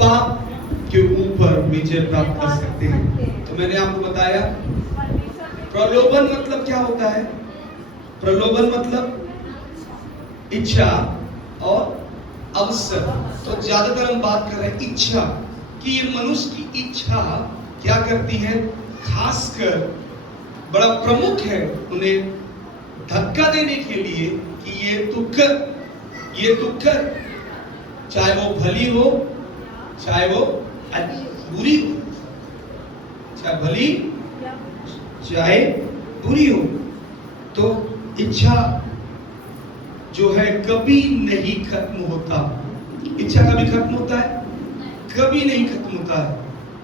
पाप के ऊपर विजय प्राप्त कर सकते हैं। तो मैंने आपको बताया प्रलोभन मतलब क्या होता है। प्रलोभन मतलब इच्छा और अवसर। तो ज्यादातर हम बात कर रहे हैं इच्छा कि ये मनुष्य की इच्छा क्या करती है, खासकर बड़ा प्रमुख है उन्हें धक्का देने के लिए कि ये तू कर, चाहे वो भली हो चाहे वो बुरी हो, चाहे भली चाहे बुरी हो। तो इच्छा जो है कभी नहीं खत्म होता। इच्छा कभी खत्म होता है? कभी नहीं खत्म होता है।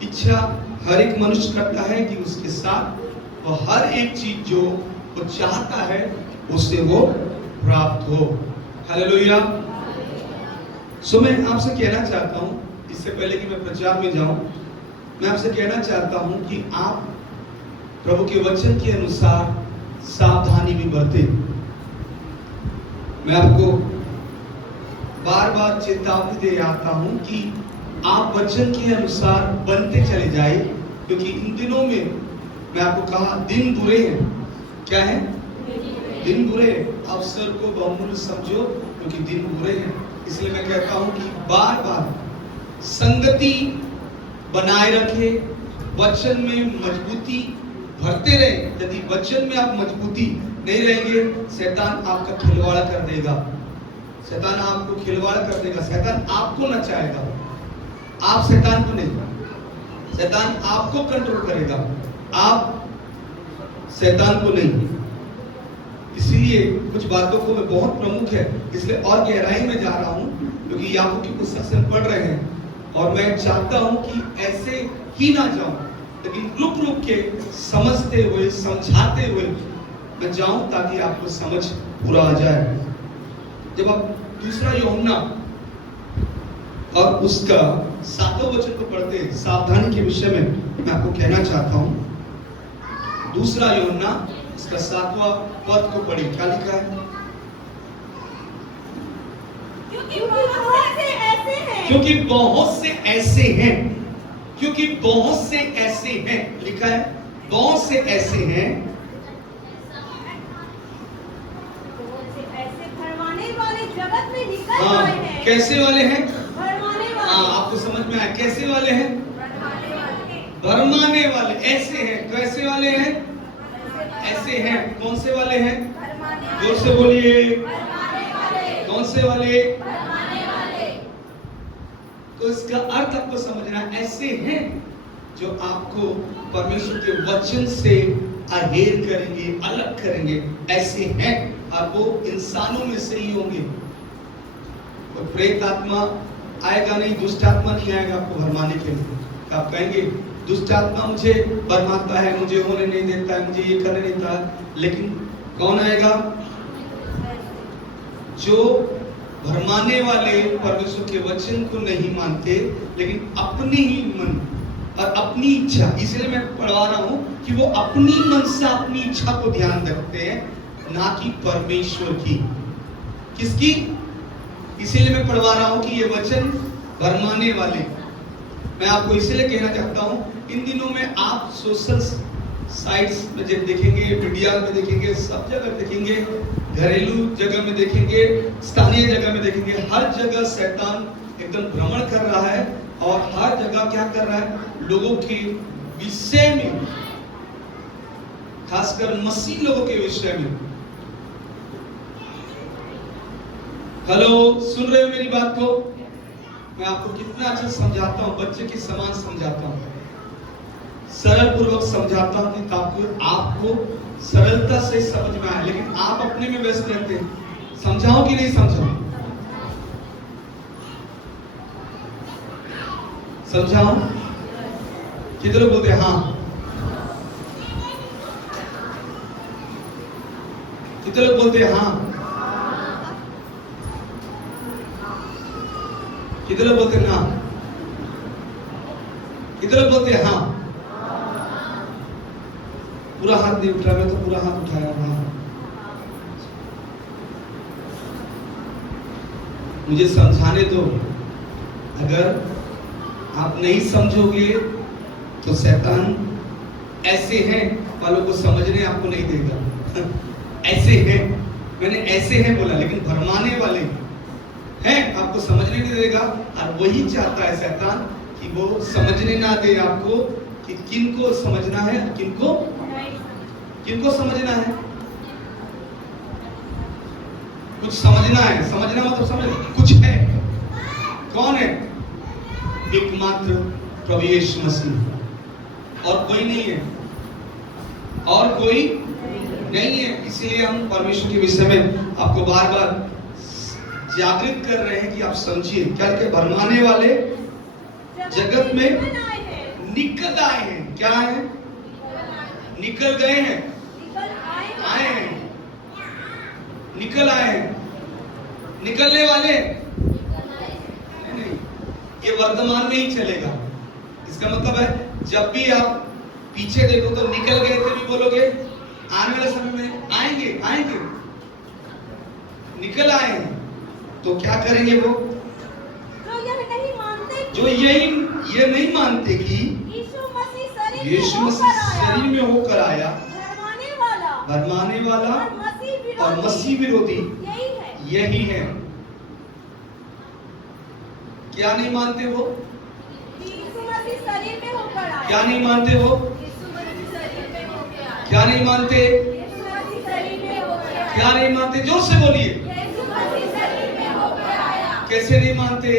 इच्छा हर एक मनुष्य करता है कि उसके साथ वो हर एक चीज जो वो चाहता है उससे वो प्राप्त हो। हालेलुया। सो मैं आपसे कहना चाहता हूं, इससे पहले कि मैं प्रचार में जाऊं, मैं आपसे कहना चाहता हूं कि आप प्रभु के वचन के अनुसार सावधानी भी बरते। मैं आपको बार बार चेतावनी दे आता हूं कि आप वचन के अनुसार बनते चले जाए, क्योंकि इन दिनों में मैं आपको कहा दिन बुरे हैं। क्या है? दिन बुरे। अवसर को बहुमूल्य समझो क्योंकि दिन बुरे हैं। इसलिए मैं कहता हूं कि बार बार संगति बनाए रखे, वचन में मजबूती भरते रहे। यदि वचन में आप मजबूती नहीं रहेंगे, शैतान आपका खिलवाड़ कर देगा। शैतान आपको खिलवाड़ कर देगा। शैतान आपको नचाएगा, आप शैतान को नहीं। शैतान आपको कंट्रोल करेगा, आप शैतान को नहीं। इसलिए कुछ बातों को मैं बहुत प्रमुख है, इसलिए और गहराई में जा रहा हूं, क्योंकि याकूब की पुस्तक पढ़ रहे हैं और मैं चाहता हूं कि ऐसे ही ना जाऊं, लेकिन रुक रुक के समझते हुए समझाते हुए मैं जाऊं ताकि आपको समझ पूरा आ जाए। जब आप दूसरा यूहन्ना और उसका 7वां वचन को पढ़ते हैं, सावधानी के विषय में मैं आपको कहना चाहता हूं। दूसरा यूहन्ना इसका 7वां पद को पढ़िए। क्या लिखा है? क्योंकि बहुत से ऐसे हैं, क्योंकि बहुत से ऐसे हैं, लिखा है बहुत से ऐसे हैं, भरमाने वाले जगत में निकल आए हैं। कैसे वाले हैं? भरमाने वाले। आपको समझ में आया? कैसे वाले हैं? भरमाने वाले। ऐसे हैं। कैसे वाले हैं? ऐसे हैं। कौन से वाले हैं? जोर से बोलिए। कौन से वाले? तो इसका अर्थ आपको समझना, ऐसे हैं जो आपको परमेश्वर के वचन से अहेर करेंगे, अलग करेंगे। ऐसे हैं, और वो इंसानों में से ही होंगे। तो प्रेत आत्मा आएगा नहीं, दुष्ट आत्मा नहीं आएगा आपको भरमाने के लिए। आप कहेंगे दुष्ट आत्मा मुझे भरमाता है, मुझे होने नहीं देता है, मुझे ये करने नहीं देता है। लेकिन कौन आएगा? जो भरमाने वाले परमेश्वर के वचन को नहीं मानते, लेकिन अपनी ही मन और अपनी इच्छा, इसलिए मैं पढ़वा रहा हूं कि वो अपनी मनसा, अपनी इच्छा को ध्यान रखते हैं, ना कि परमेश्वर की। किसकी? इसीलिए मैं पढ़वा रहा हूं कि ये वचन भरमाने वाले। मैं आपको इसलिए कहना चाहता हूं, इन दिनों में आप सोशल साइट्स में जब देखेंगे, मीडिया में देखेंगे, सब जगह देखेंगे, घरेलू जगह में देखेंगे, स्थानीय जगह में देखेंगे, हर जगह शैतान एकदम भ्रमण कर रहा है और हर जगह क्या कर रहा है? लोगों के विषय में, खासकर मसीह लोगों के विषय में। हेलो, सुन रहे हो मेरी बात को? मैं आपको कितना अच्छा समझाता हूं, बच्चे के समान समझाता हूं, सरल पूर्वक समझाता हूं कि आपको सरलता से समझ में आए। लेकिन आप अपने में व्यस्त रहते हैं। समझाओ कि नहीं समझाओ? समझाओ? कितने लोग बोलते हैं हाँ? कितने लोग बोलते हैं हाँ? कितने लोग बोलते हैं ना? कितने लोग बोलते हैं हाँ? पूरा हाथ नहीं उठा, मैं तो पूरा हाथ उठाया। हाँ, मुझे समझाने दो। अगर आप नहीं समझोगे तो शैतान ऐसे हैं वालों को समझने आपको नहीं देगा। ऐसे हैं, मैंने ऐसे हैं बोला, लेकिन भरमाने वाले हैं, आपको समझने नहीं देगा। और वही चाहता है शैतान कि वो समझने ना दे आपको कि किनको समझना है, किनको समझना है। कुछ समझना है, समझना मतलब समझ, कुछ है। कौन है? एकमात्र प्रभु यीशु मसीह, और कोई नहीं है, और कोई नहीं है। इसलिए हम परमेश्वर के विषय में आपको बार बार जागृत कर रहे हैं कि आप समझिए। क्या के भरमाने वाले जगत में निकल आए हैं। क्या है? निकल गए हैं, आए हैं, निकल आए हैं, निकलने वाले नहीं, ये वर्तमान में ही चलेगा। इसका मतलब है जब भी आप पीछे देखो तो निकल गए थे भी बोलोगे, आने वाले समय में आएंगे, आएंगे, निकल आए हैं। तो क्या करेंगे वो? जो ये नहीं मानते कि यीशु मसीह शरीर में होकर आया, भरमाने वाला और मसीह विरोधी यही है। क्या नहीं मानते वो? क्या नहीं मानते वो? क्या नहीं मानते? क्या नहीं मानते? जोर से बोलिए। कैसे नहीं मानते?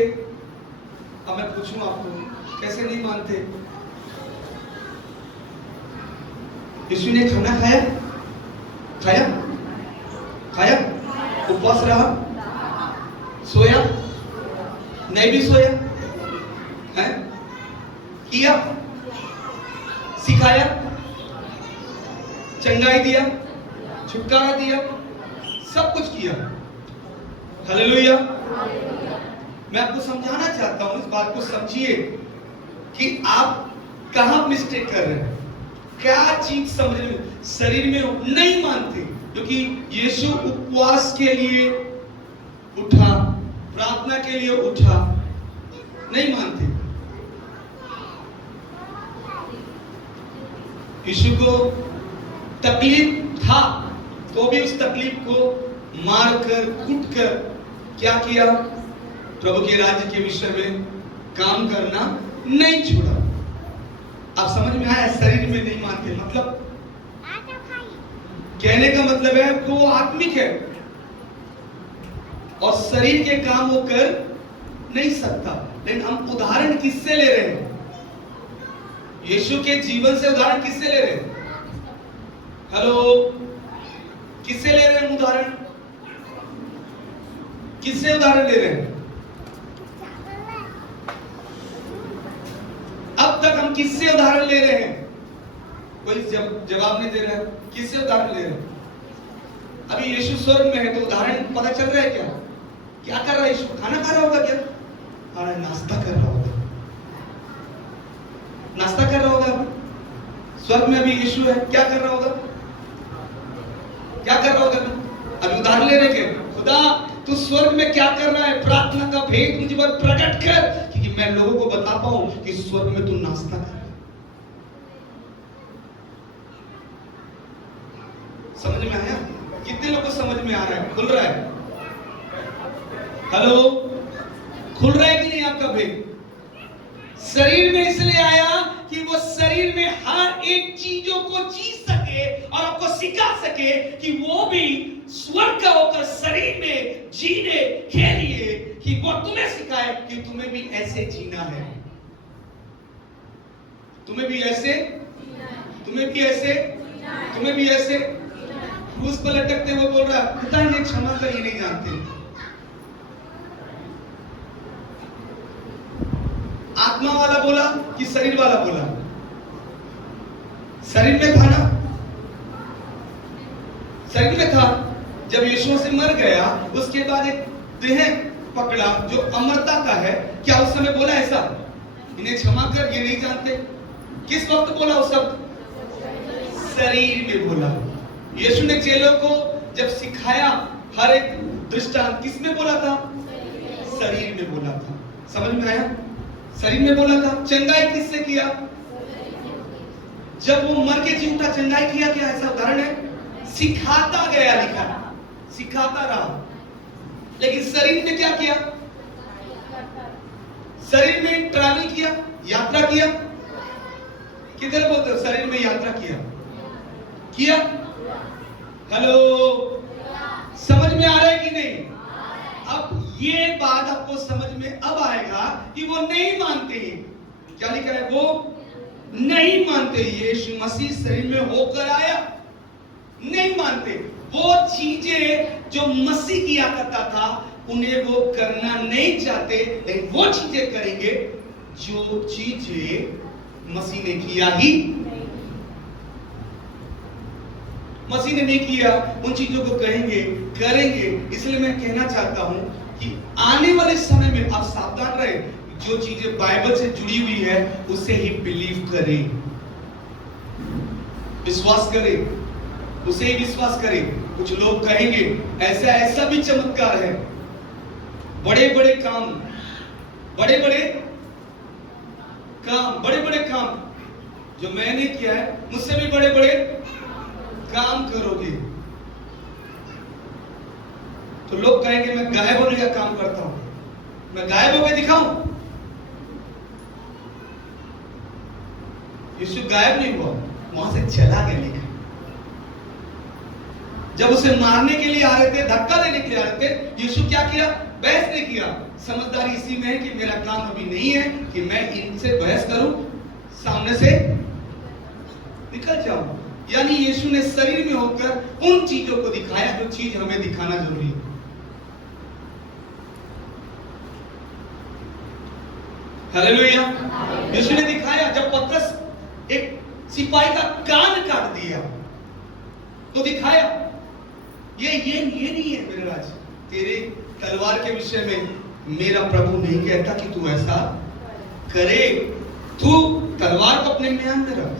अब मैं पूछूं आपको, कैसे नहीं मानते? यीशु ने खाना खाया, खाया, खाया, उपवास रहा, सोया, नहीं भी सोया है, किया, सिखाया, चंगाई दिया, छुटकारा दिया, सब कुछ किया। हालेलुया। मैं आपको समझाना चाहता हूं, इस बात को समझिए कि आप कहां मिस्टेक कर रहे हैं, क्या चीज समझने में, शरीर में नहीं मानते। क्योंकि यीशु उपवास के लिए उठा, प्रार्थना के लिए उठा, नहीं मानते। यीशु को तकलीफ था तो भी उस तकलीफ को मारकर, कूटकर क्या किया? प्रभु के राज्य के विषय में काम करना नहीं छोड़ा। आप समझ में आया? शरीर में नहीं मानते मतलब कहने का मतलब है कि वो आत्मिक है और शरीर के काम वो कर नहीं सकता। लेकिन हम उदाहरण किससे ले रहे हैं? यीशु के जीवन से उदाहरण किससे ले रहे हैं? हेलो, किससे ले रहे हैं उदाहरण? किससे उदाहरण ले रहे हैं? अब तक हम किससे उदाहरण ले रहे हैं? कोई जवाब नहीं दे रहा है। किससे उदाहरण ले रहे हैं? अभी यीशु स्वर्ग में है तो उदाहरण पता चल रहा है क्या? क्या कर रहा है यीशु? खाना खा रहा होगा क्या? हाँ, नाश्ता कर रहा होगा, नाश्ता कर रहा होगा। स्वर्ग में अभी यीशु है, क्या कर रहा होगा? क्या कर रहा होगा? अभी उदाहरण ले रहे क्या? खुदा तू स्वर्ग में क्या कर रहा है? प्रार्थना का भेद मुझे पर प्रकट कर, क्योंकि मैं लोगों को बता पाऊं कि स्वर्ग में तू नाश्ता कर। समझ में आया? कितने लोगों को समझ में आ रहा है? खुल रहा है? हेलो, खुल रहा है कि नहीं आपका भेद? शरीर में इसलिए आया कि वो शरीर में हर एक चीजों को जी सके और आपको सिखा सके कि वो भी स्वर्ग का होकर शरीर में जीने के लिए, कि वो तुम्हें सिखाए कि तुम्हें भी ऐसे जीना है, तुम्हें भी ऐसे, तुम्हें भी ऐसे, तुम्हें भी ऐसे। क्रूस पर लटकते हुए बोल रहा है, पिता इन्हें क्षमा कर, ये नहीं जानते। आत्मा वाला बोला कि शरीर वाला बोला? शरीर में था ना, शरीर में था। जब यीशु से मर गया उसके बाद एक देह पकड़ा जो अमरता का है। क्या उस समय बोला ऐसा, इन्हें क्षमा कर, ये नहीं जानते? किस वक्त बोला वो शब्द? शरीर में बोला। यीशु ने चेलों को जब सिखाया हर एक दृष्टांत किस में बोला था? शरीर में बोला था। समझ में आया? शरीर में बोला था। चंगाई किससे किया? जब वो मर के जी उठा, चंगाई किया क्या? ऐसा उदाहरण है, सिखाता गया, लिखा सिखाता रहा। लेकिन शरीर में क्या किया? शरीर में ट्रैवल किया, यात्रा किया। किधर बोलते हो? शरीर में यात्रा किया। हेलो, समझ में आ रहा है कि नहीं? अब ये बात आपको समझ में अब आएगा कि वो नहीं मानते हैं। क्या लिखा है? वो नहीं मानते यीशु मसीह शरीर में होकर आया, नहीं मानते। वो चीजें जो मसीह किया करता था उन्हें वो करना नहीं चाहते, लेकिन वो चीजें करेंगे जो चीजें मसीह ने किया ही, मसीह ने नहीं किया उन चीजों को करेंगे। इसलिए मैं कहना चाहता हूं कि आने वाले समय में आप सावधान रहे। जो चीजें बाइबल से जुड़ी हुई है उसे ही बिलीव करें, विश्वास करें, उसे ही विश्वास करें। कुछ लोग कहेंगे ऐसा भी चमत्कार है, बड़े बड़े काम जो मैंने किया है, मुझसे भी बड़े बड़े काम करोगे। तो लोग कहेंगे मैं गायब होने का काम करता हूं, मैं गायब होकर दिखाऊं। यीशु गायब नहीं हुआ, वहां से चला गया। लिखा जब उसे मारने के लिए आ रहे थे, धक्का देने के लिए आ रहे थे, यीशु क्या किया? बहस नहीं किया। समझदारी इसी में है कि मेरा काम अभी नहीं है कि मैं इनसे बहस करूं, सामने से निकल जाऊं। यानी यीशु ने शरीर में होकर उन चीजों को दिखाया जो चीज हमें दिखाना जरूरी है। हालेलुया। यीशु ने दिखाया। जब पतरस एक सिपाही का कान काट दिया तो दिखाया ये नहीं है मेरे राज। तेरे तलवार के विषय में मेरा प्रभु नहीं कहता कि तू ऐसा करे। तू तलवार को अपने म्यान में रख।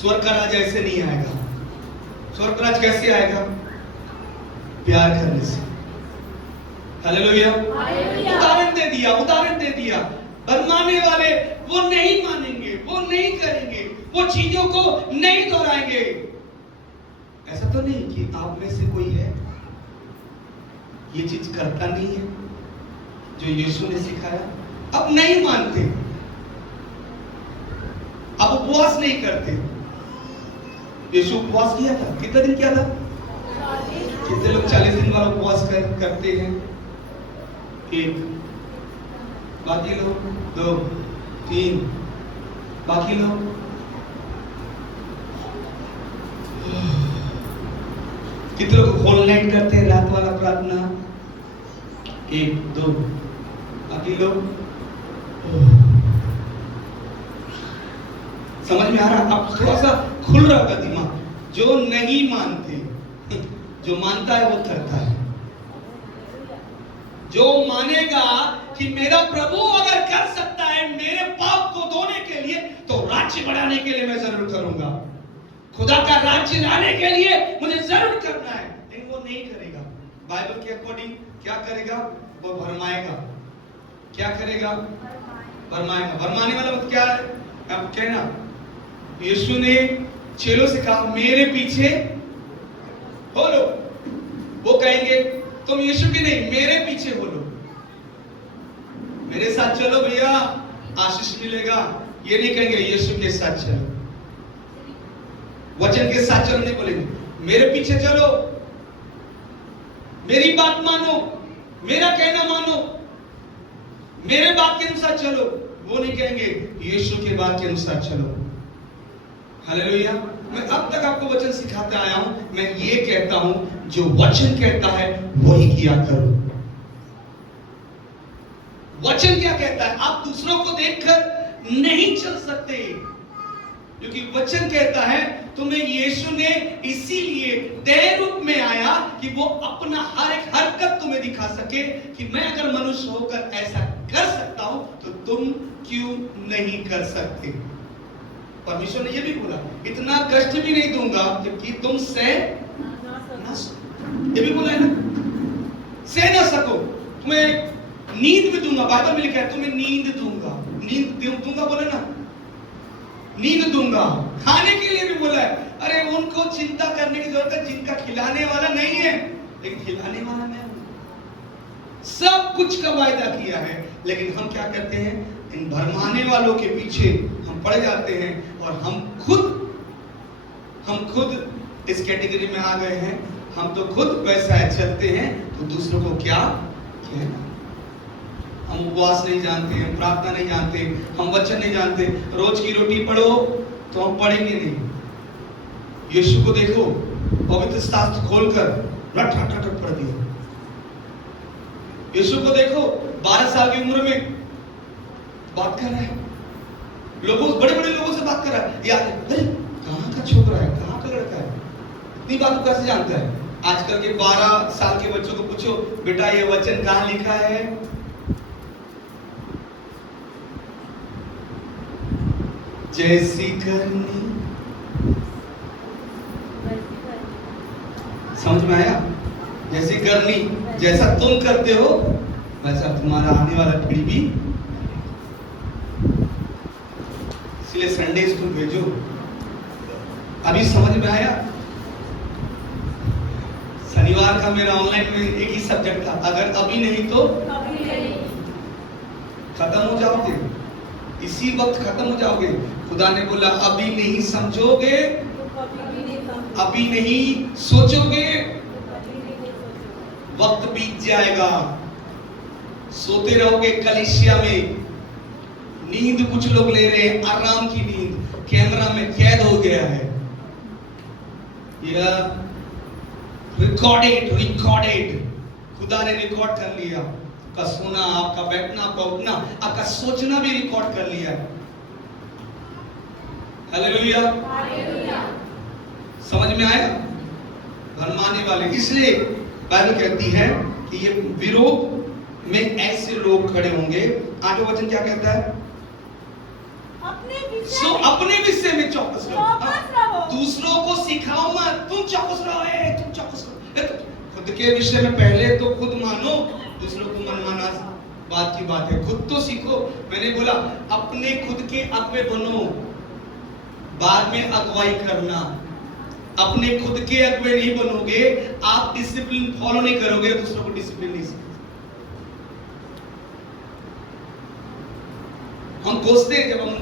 स्वर्ग का राज ऐसे नहीं आएगा। स्वर्ग का राज कैसे आएगा? प्यार करने से। हालेलुया। उदाहरण दे दिया। बरमाने वाले वो नहीं मानेंगे, वो नहीं करेंगे, वो चीजों को नहीं दोहराएंगे। ऐसा तो नहीं कि आप में से कोई है ये चीज करता नहीं है जो यीशु ने सिखाया। अब नहीं मानते, अब उपवास नहीं करते। यीशु उपवास किया था, कितना दिन किया था? कितने लोग 40 दिन वाला उपवास करते हैं? एक, बाकी लोग 2, 3, बाकी लोग कितने लोग होल नाइट करते हैं, रात वाला प्रार्थना? 1, 2, बाकी लोग समझ में आ रहा? अब थोड़ा सा खुल रहा होगा दिमाग। जो नहीं मानते, जो मानता है वो करता है। जो मानेगा कि मेरा प्रभु अगर कर सकता है मेरे पाप को धोने के लिए, तो राज्य बढ़ाने के लिए मैं जरूर करूंगा। खुदा का राज्य लाने के लिए मुझे जरूर करना है। लेकिन वो नहीं करेगा। बाइबल के अकॉर्डिंग क्या करेगा? वो भरमाएगा। क्या करेगा? भरमाएगा। भरमाने वाला मतलब क्या है? अब कहना, यीशु ने चेलों से कहा मेरे पीछे हो लो। वो कहेंगे तुम यीशु के नहीं, मेरे पीछे हो लो, मेरे साथ चलो भैया, आशीष मिलेगा। ये नहीं कहेंगे यीशु के साथ चलो, वचन के साथ चलो नहीं बोलेंगे, मेरे पीछे चलो, मेरी बात मानो, मेरा कहना मानो, मेरे बात के अनुसार चलो। वो नहीं कहेंगे यीशु के बात के अनुसार चलो। हालेलुया। मैं अब तक आपको वचन सिखाते आया हूं। मैं ये कहता हूं जो वचन कहता है वही किया करो। वचन क्या कहता है? आप दूसरों को देखकर नहीं चल सकते, क्योंकि वचन कहता है तुम्हें यीशु ने इसीलिए देह रूप में आया कि वो अपना हर एक हरकत तुम्हें दिखा सके कि मैं अगर मनुष्य होकर ऐसा कर सकता हूं तो तुम क्यों नहीं कर सकते। परमेश्वर ने यह भी बोला इतना कष्ट भी नहीं दूंगा कि तुम सह ना सको। ये भी बोला है ना, सह ना सको। तुम्हें नींद भी दूंगा। बाइबल में लिखा है तुम्हें नींद दूंगा। दूंगा बोले ना, नींद दूंगा। खाने के लिए भी बोला है। अरे उनको चिंता करने की जरूरत है जिनका खिलाने वाला नहीं है, लेकिन खिलाने वाला मैं हूं। सब कुछ का वायदा किया है, लेकिन हम क्या करते हैं, इन भरमाने वालों के पीछे हम पड़ जाते हैं और हम खुद इस कैटेगरी में आ गए हैं। हम तो खुद पैसा चलते हैं तो दूसरों को क्या कहना। हम उपवास नहीं जानते हैं, प्रार्थना नहीं जानते, हम वचन नहीं जानते। रोज की रोटी पढ़ो तो हम पढ़ेंगे नहीं। यीशु को देखो, पवित्र शास्त्र खोलकर रट रट रट पढ़ दिया। यीशु को देखो, 12 साल की उम्र में बात कर रहा है, बड़े बड़े लोगों से बात कर रहा है। याद है कहाँ का छोकरा है, कहाँ का लड़का है, इतनी बात को कैसे जानता है। आजकल के 12 साल के बच्चों को पूछो, बेटा ये वचन कहाँ लिखा है। जैसी करनी, समझ में आया? जैसी करनी, जैसा तुम करते हो वैसा तुम्हारा आने वाला पीढ़ी भी। इसलिए संडे स्कूल भेजो। अभी समझ में आया? शनिवार का मेरा ऑनलाइन में एक ही सब्जेक्ट था, अगर अभी नहीं तो खत्म हो जाओगे, इसी वक्त खत्म हो जाओगे। खुदा ने बोला अभी नहीं समझोगे, अभी नहीं सोचोगे, वक्त बीत जाएगा। सोते रहोगे कलीसिया में, नींद कुछ लोग ले रहे हैं, आराम की नींद, कैमरा में कैद हो गया है। यह रिकॉर्डेड, खुदा ने रिकॉर्ड कर लिया। आपका सोना, आपका बैठना, आपका उठना, आपका सोचना भी रिकॉर्ड कर लिया है। हालेलुया, समझ में आया? भरमाने वाले। इसलिए बाइबल कहती है कि ये विरोध में ऐसे लोग खड़े होंगे। आगे वचन क्या कहता है? अपने विषय में चौकस रहो। दूसरों को सिखाओ मत, तुम चौकस रहो, तुम चौकस रहो। खुद के विषय में पहले तो खुद मानो, दूसरों को मनमाना बात की बात है। खुद तो सीखो। मैंने बोला अपने खुद के अगुवे बनो, बाद में अगुवाई करना। अपने खुद के अगुवे नहीं बनोगे, आप डिसिप्लिन फॉलो नहीं करोगे, दूसरों को डिसिप्लिन नहीं सिखाओगे। हम कोसते हैं जब हम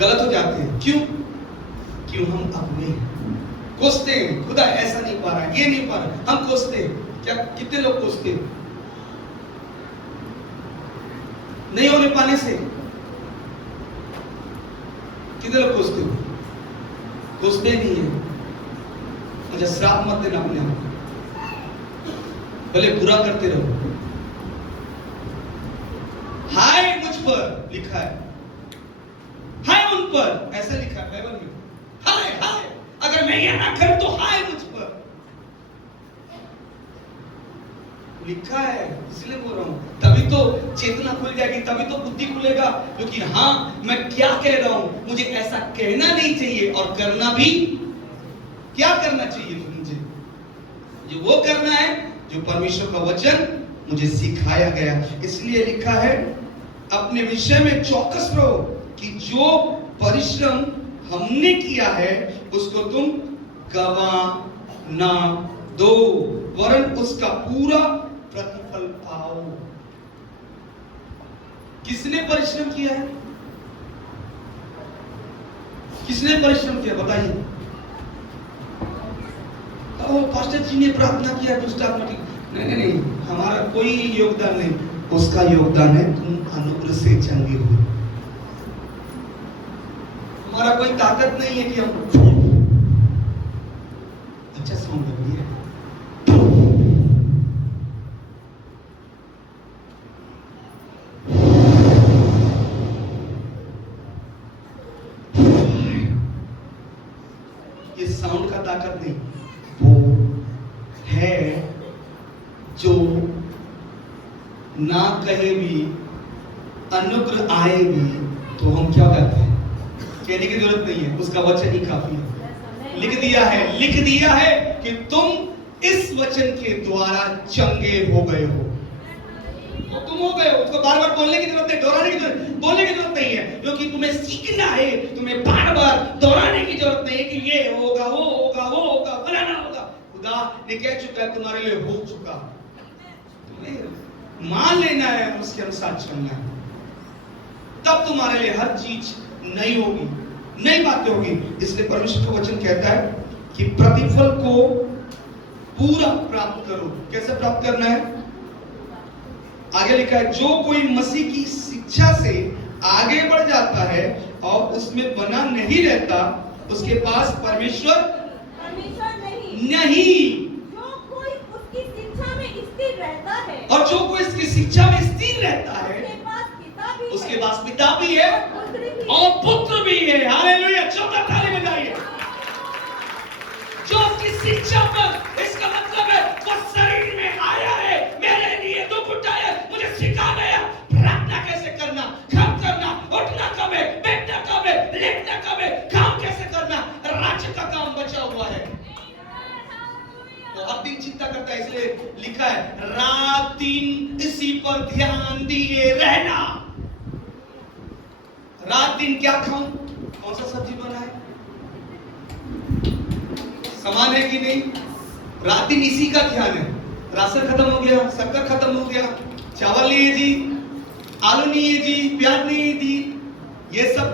गलत हो जाते हैं। क्यों हम अगुवे कोसते हैं। खुदा ऐसा नहीं पा रहा, ये नहीं पा रहा, हम कोसते हैं। क्या कितने लोग कोसते हैं? नहीं होने पाने से कितने लोग कोसते हो? कोसते नहीं है। मुझे श्राप मत देना अपने आप को, भले बुरा करते रहो। हाय मुझ पर लिखा है, हाय उन पर, ऐसा लिखा है बाइबल में। हाय हाय, अगर मैं ये ना करूं तो हाय मुझ पर लिखा है। इसलिए बोल रहा हूं, तभी तो चेतना खुल जाएगी, तभी तो बुद्धि खुलेगा। क्योंकि हाँ, मैं क्या कह रहा हूं, मुझे ऐसा कहना नहीं चाहिए और करना भी क्या करना चाहिए मुझे, जो वो करना है जो परमेश्वर का वचन मुझे सिखाया गया। इसलिए लिखा है अपने विषय में चौकस रहो कि जो परिश्रम हमने किया है उसको तुम गवा ना दो, वरन उसका पूरा प्रतिफल पाओ। किसने परिश्रम किया है? किसने परिश्रम किया बताइए? पास्टर जी ने प्रार्थना किया, दुष्ट आत्मा की। नहीं, हमारा कोई योगदान नहीं, उसका योगदान है। तुम अनुग्रह से चंगे हो। हमारा कोई ताकत नहीं है कि हम अच्छा साउंड लग रही है। ये साउंड का ताकत नहीं, वो है जो ना कहे भी, अनुग्रह आए भी तो हम क्या कहते हैं, कहने की जरूरत नहीं है, उसका वचन ही काफी है। लिख दिया है कि तुम इस वचन के द्वारा चंगे हो गए हो। तो तुम हो गए हो, उसको बार बार बोलने की जरूरत नहीं, दोहराने की जरूरत, बोलने की जरूरत नहीं है, क्योंकि तुम्हें सीखना है, तुम्हें बार बार दोहराने की जरूरत नहीं है कि ये होगा, वो होगा, वो होगा, फलाना होगा। खुदा ने कह चुका है, तुम्हारे लिए हो चुका, तुम्हें मान लेना है, उसके अनुसार चलना है, तब तुम्हारे लिए हर चीज नई होगी, नई बातें होगी। इसलिए परमेश्वर का वचन कहता है कि प्रतिफल को पूरा प्राप्त करो। कैसे प्राप्त करना है? आगे लिखा है, जो कोई मसीह की शिक्षा से आगे बढ़ जाता है और उसमें बना नहीं रहता, उसके पास परमेश्वर नहीं। जो कोई उसकी शिक्षा में स्थिर रहता है, और जो कोई इसकी शिक्षा में स्थिर रहता है, उसके पास पिता भी है और पुत्र भी है। हालेलुया, जोरदार ताली बजाइए। जो उसकी शिक्षा पर, इसका मतलब है वो शरीर में आया है, मेरे लिए दुख उठाया, मुझे सिखा गया प्रार्थना कैसे करना, कब करना, उठना कब है, बैठना कब है, लेटना कब है, काम कैसे करना, राज्य का काम बचा हुआ है। तो हर दिन चिंता करता है, इसलिए लिखा है रात दिन इसी पर ध्यान दिए रहना। रात दिन क्या खाऊं, कौन सा सब्जी बनाए, समान है कि नहीं, रात दिन इसी का ध्यान है। राशन खत्म हो गया, शक्कर खत्म हो गया, चावल नहीं है जी, आलू नहीं है जी, प्याज नहीं है जी, ये सब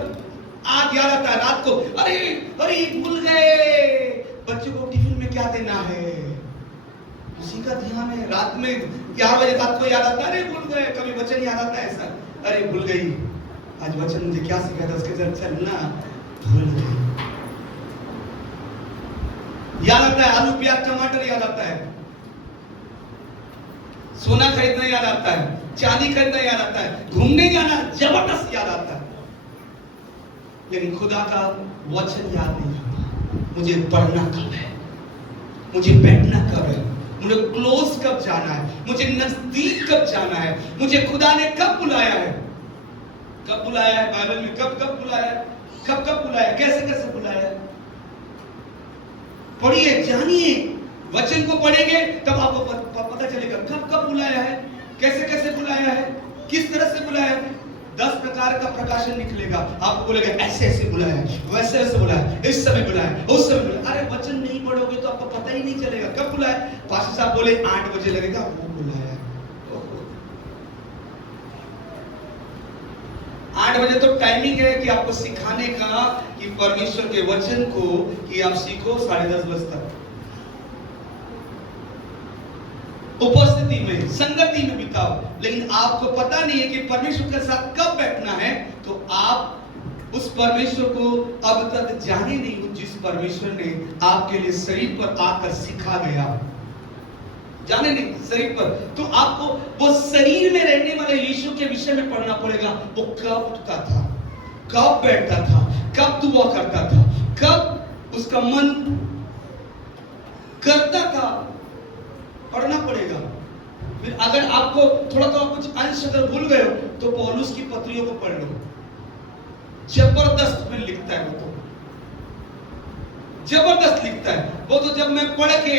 आज याद आता है रात को, अरे अरे भूल गए बच्चों को टिफिन में क्या देना है, उसी का ध्यान है। रात में 11 बजे रात को याद आता है, अरे भूल गए, कभी वचन याद आता है ऐसा, अरे भूल गई, आज वचन मुझे क्या सिखाया था, उसके साथ चलना, भूल गई। याद आता है आलू प्याज टमाटर याद आता है, सोना खरीदना याद आता है, चांदी खरीदना याद आता है, घूमने जाना जबरदस्त याद आता है, लेकिन खुदा का वचन याद नहीं आता। मुझे पढ़ना कब है, मुझे बैठना कब है, मुझे क्लोज कब जाना है, मुझे नजदीक कब जाना है, मुझे खुदा ने कब बुलाया है, कब बुलाया है, बाइबल में कब कब बुलाया है, कब कब बुलाया, कैसे कैसे बुलाया है। पढ़िए, जानिए, वचन को पढ़ेंगे तब आपको पता चलेगा कब कब बुलाया है, कैसे कैसे बुलाया है, किस तरह से बुलाया है। 10 प्रकार का प्रकाशन निकलेगा, आपको बोलेगा ऐसे ऐसे बुलाया है, वैसे वैसे बुलाया है, इस समय बुलाया है, उस समय बुलाया। अरे वचन नहीं पढ़ोगे तो आपको पता ही नहीं चलेगा कब बुलाया। पास्टर साहब बोले 8 बजे लगेगा, वो बुलाया है। 8 बजे तो टाइमिंग है कि आपको सिखाने का, कि परमेश्वर के वचन को कि आप सीखो 10:30 बजे तक उपस्थिति में, संगति में बिताओ। लेकिन आपको पता नहीं है कि परमेश्वर के साथ कब बैठना है, तो आप उस परमेश्वर को अब तक जाने नहीं हो जिस परमेश्वर ने आपके लिए शरीर पर आकर सिखा गया, जाने नहीं शरीर पर। तो आपको वो शरीर में रहने वाले यीशु के विषय में पढ़ना पड़ेगा। वो कब उठता था, कब बैठता था, कब दुआ करता था, कब उसका मन करता था, पढ़ना पड़ेगा। फिर अगर आपको थोड़ा कुछ अंश अगर भूल गए हो तो पौलुस की पत्रियों को पढ़ लो, जबरदस्त में लिखता है, वो तो जबरदस्त लिखता है वो तो। जब मैं पढ़ के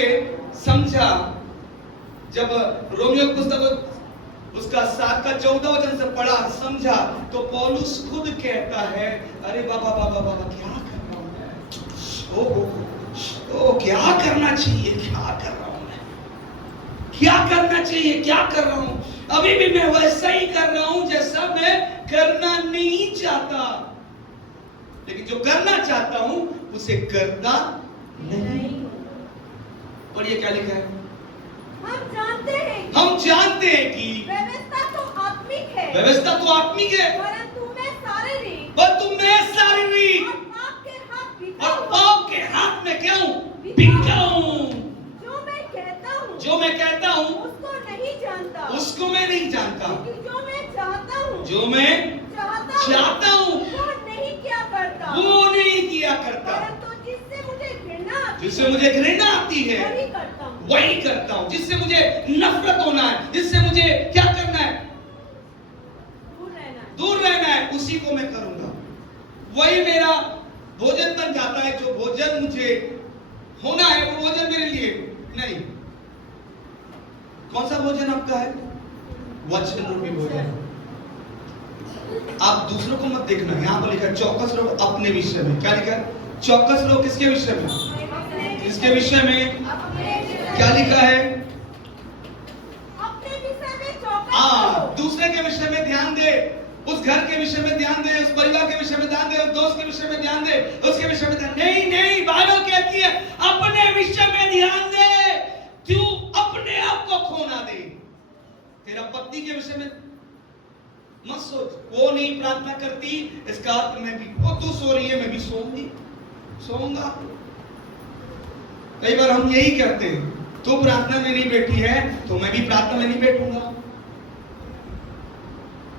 समझा, जब रोमियो की पुस्तक उसका 7 का 14 वचन से पढ़ा, समझा, तो पौलुस खुद कहता है, अरे बाबा बाबा बाबा क्या कर रहा हूं मैं, ओ क्या करना चाहिए, क्या कर रहा हूं मैं, क्या करना चाहिए, क्या कर रहा हूं, अभी भी मैं वैसा ही कर रहा हूं जैसा मैं करना नहीं चाहता, लेकिन जो करना चाहता हूं उसे करना नहीं। पढ़िए क्या लिखा है, हम जानते हैं कि व्यवस्था तो आत्मिक है, व्यवस्था तो आत्मिक है, परंतु मैं शारीरिक और पाप के हाथ में क्या हूं, बिका हूं। जो मैं कहता हूं उसको नहीं जानता, उसको मैं नहीं जानता, जो मैं चाहता हूं, जो मैं चाहता हूं वो नहीं किया करता, वो नहीं किया करता, परंतु जिससे मुझे घृणा आती है वही करता हूं। जिससे मुझे नफरत होना है, जिससे मुझे क्या करना है, दूर रहना है, उसी को मैं करूंगा। वही मेरा भोजन बन जाता है। जो भोजन मुझे होना है वो भोजन मेरे लिए नहीं। कौन सा भोजन आपका है? वचन रूपी भोजन। आप दूसरों को मत देखना, यहाँ पर लिखा है चौकस रहो अपने विषय में। क्या लिखा है? चौकस रहो किसके विषय में? किसके विषय में? क्या लिखा है? अपने विषय में चौकस हाँ, रहो। दूसरे के विषय में ध्यान दे, उस घर के विषय में ध्यान दे, उस परिवार के विषय में ध्यान दे, उस दोस्त के विषय में ध्यान दे, उसके विषय में ध्यान। नहीं नहीं, बाइबल कहती है अपने विषय में ध्यान दे, तू अपने आप को खो ना दे। तेरा पत्नी के विषय में मत सोच, वो नहीं प्रार्थना करती इसका अर्थ मैं भी, वो तू सो रही है मैं भी सोऊंगा। कई बार हम यही करते हैं, तू प्रार्थना में नहीं बैठी है तो मैं भी प्रार्थना में नहीं बैठूंगा।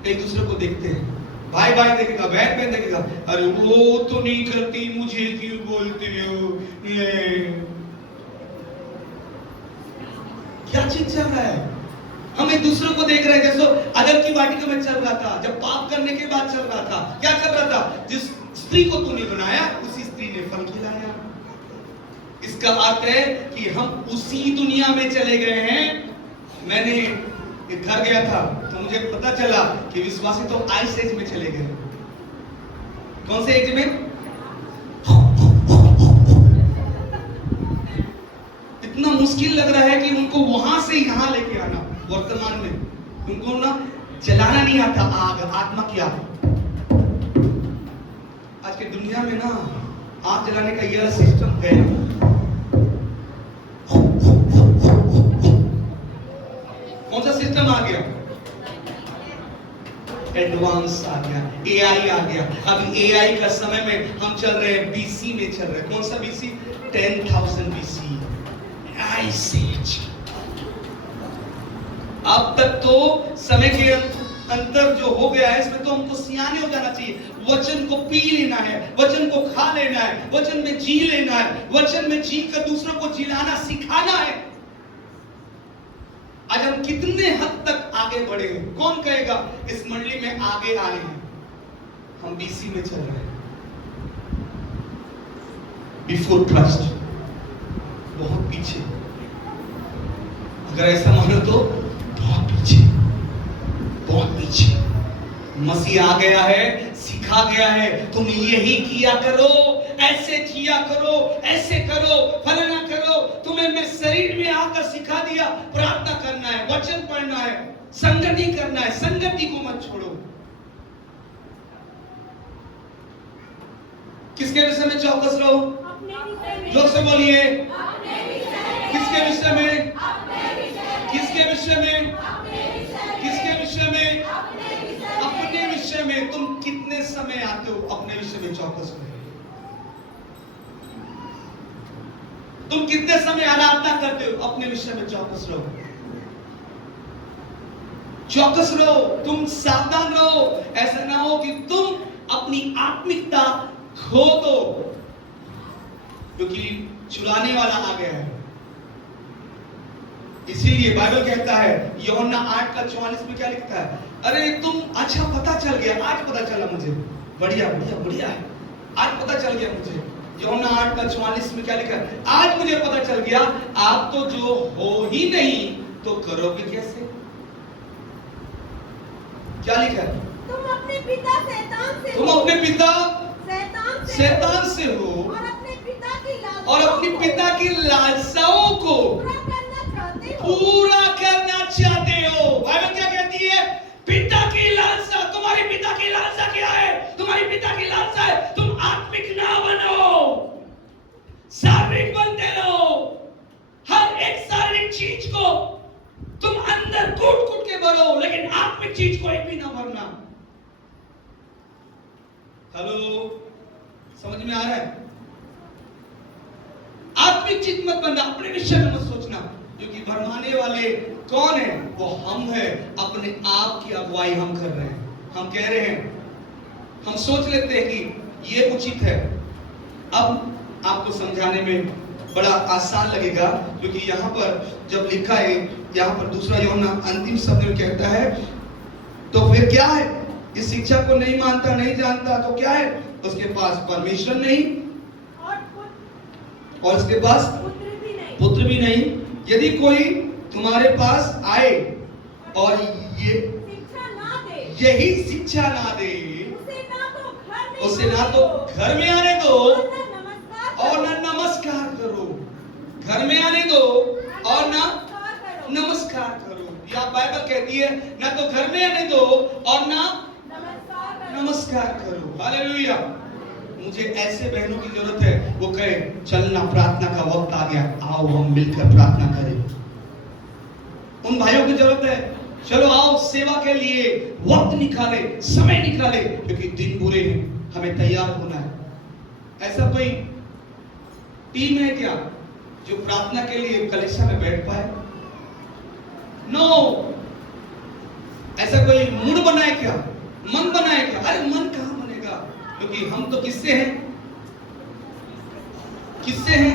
एक दूसरे को देखते हैं, भाई भाई देखेगा, बहन बहन देखेगा, अरे वो तो नहीं करती, मुझे क्यों बोलते हो? क्या चीज चल रहा है? हम एक दूसरे को देख रहे हैं। जैसे अदम की वाटिका में चल रहा था, जब पाप करने के बाद चल रहा था, क्या चल रहा था? जिस स्त्री को तूने बनाया उसी स्त्री ने फल खिलाया। इसका अर्थ है कि हम उसी दुनिया में चले गए हैं। मैंने एक घर गया था तो मुझे पता चला कि विश्वासी तो आइस एज में चले गए। कौन से एज में? इतना मुश्किल लग रहा है कि उनको वहां से यहां लेके आना। वर्तमान में उनको ना जलाना नहीं आता आग, आत्मा की आग। आज के दुनिया में ना आग जलाने का यह सिस्टम गया। कौन सा सिस्टम आ गया? एडवांस आ गया, एआई आ गया। अभी एआई का समय में हम चल रहे हैं, बीसी में चल रहे हैं। कौन सा बीसी? 10,000 BC, ice as. अब तक तो समय के अंतर जो हो गया है, इसमें तो हमको सियाने हो जाना चाहिए। वचन को पी लेना है, वचन को खा लेना है, वचन में जी लेना है, वचन में जी कर दूसरों को जिलाना सिखाना है। आज हम कितने हद तक आगे बढ़े हैं? कौन कहेगा इस मंडली में आगे आए हैं? हम बीसी में चल रहे हैं, बिफोर क्राइस्ट, बहुत पीछे। अगर ऐसा मानो तो बहुत पीछे, बहुत पीछे। मसीह आ गया है, सिखा गया है, तुम यही किया करो, ऐसे किया करो, ऐसे करो, फलाना करो। तुम्हें मैं शरीर में आकर सिखा दिया, प्रार्थना करना है, वचन पढ़ना है, संगति करना है, संगति को मत छोड़ो। किसके विषय में चौकस रहो? जोर से बोलिए, किसके विषय में? किसके विषय में? किसके विषय में? अपने विषय में। तुम कितने समय आते हो अपने विषय में चौकस रहो? तुम कितने समय आराधना करते हो? अपने विषय में चौकस रहो, चौकस रहो। तुम सावधान रहो, ऐसा ना हो कि तुम अपनी आत्मिकता खो दो, क्योंकि छुड़ाने वाला आ गया है। इसीलिए बाइबल कहता है, यूहन्ना 8:44 में क्या लिखता है? अरे तुम, अच्छा पता चल गया, आज पता चला मुझे, बढ़िया बढ़िया बढ़िया है, आज पता चल गया मुझे। यूहन्ना 8:44 में क्या लिखा है? आज मुझे पता चल गया, आप तो जो हो ही नहीं तो करोगे कैसे? क्या लिखा है? तुम अपने पिता शैतान से, तुम अपने पिता शैतान से हो और अपने पिता की लालसाओं को पूरा करना चाहते हो। बाइबल क्या कहती है? पिता की लालसा। तुम्हारी पिता की लालसा क्या है? तुम्हारी पिता की लालसा है तुम आत्मिक ना बनो, शारीरिक बनते रहो। हर एक शारीरिक चीज को तुम अंदर कूट कूट के भरो, लेकिन आत्मिक चीज को एक भी ना भरना। हेलो, समझ में आ रहा है? आत्मिक चीज मत बनना, अपने विषय में मत सोचना, क्योंकि भरमाने वाले कौन है? वो हम है। अपने आप की अगुवाई हम कर रहे हैं, हम कह रहे हैं, हम सोच लेते हैं कि ये उचित है। अब आपको समझाने में बड़ा आसान लगेगा, क्योंकि यहाँ पर जब लिखा है, यहाँ पर दूसरा यूहन्ना अंतिम शब्द में कहता है, तो फिर क्या है? इस शिक्षा को नहीं मानता, नहीं जानता तो क्या है? उसके पास परमेश्वर नहीं और उसके पास पुत्र भी नहीं। यदि कोई तुम्हारे पास आए और ये शिक्षा ना दे, यही शिक्षा ना दे, उसे ना तो घर में आने दो और न नमस्कार करो। घर में आने दो और न नमस्कार करो। या बाइबल कहती है ना तो घर में आने दो और ना नमस्कार करो। हालेलुया। मुझे ऐसे बहनों की जरूरत है वो कहे चलना प्रार्थना का वक्त आ गया, आओ हम मिलकर प्रार्थना करें। उन भाइयों की जरूरत है चलो आओ सेवा के लिए वक्त निकाले, समय निकाले, क्योंकि दिन बुरे हैं, हमें तैयार होना है। ऐसा कोई टीम है क्या जो प्रार्थना के लिए कलीसिया में बैठ पाए? नो। ऐसा कोई मूड बनाए क्या, मन बनाए क्या? अरे मन कहां बनेगा, क्योंकि हम तो किससे हैं? किससे हैं?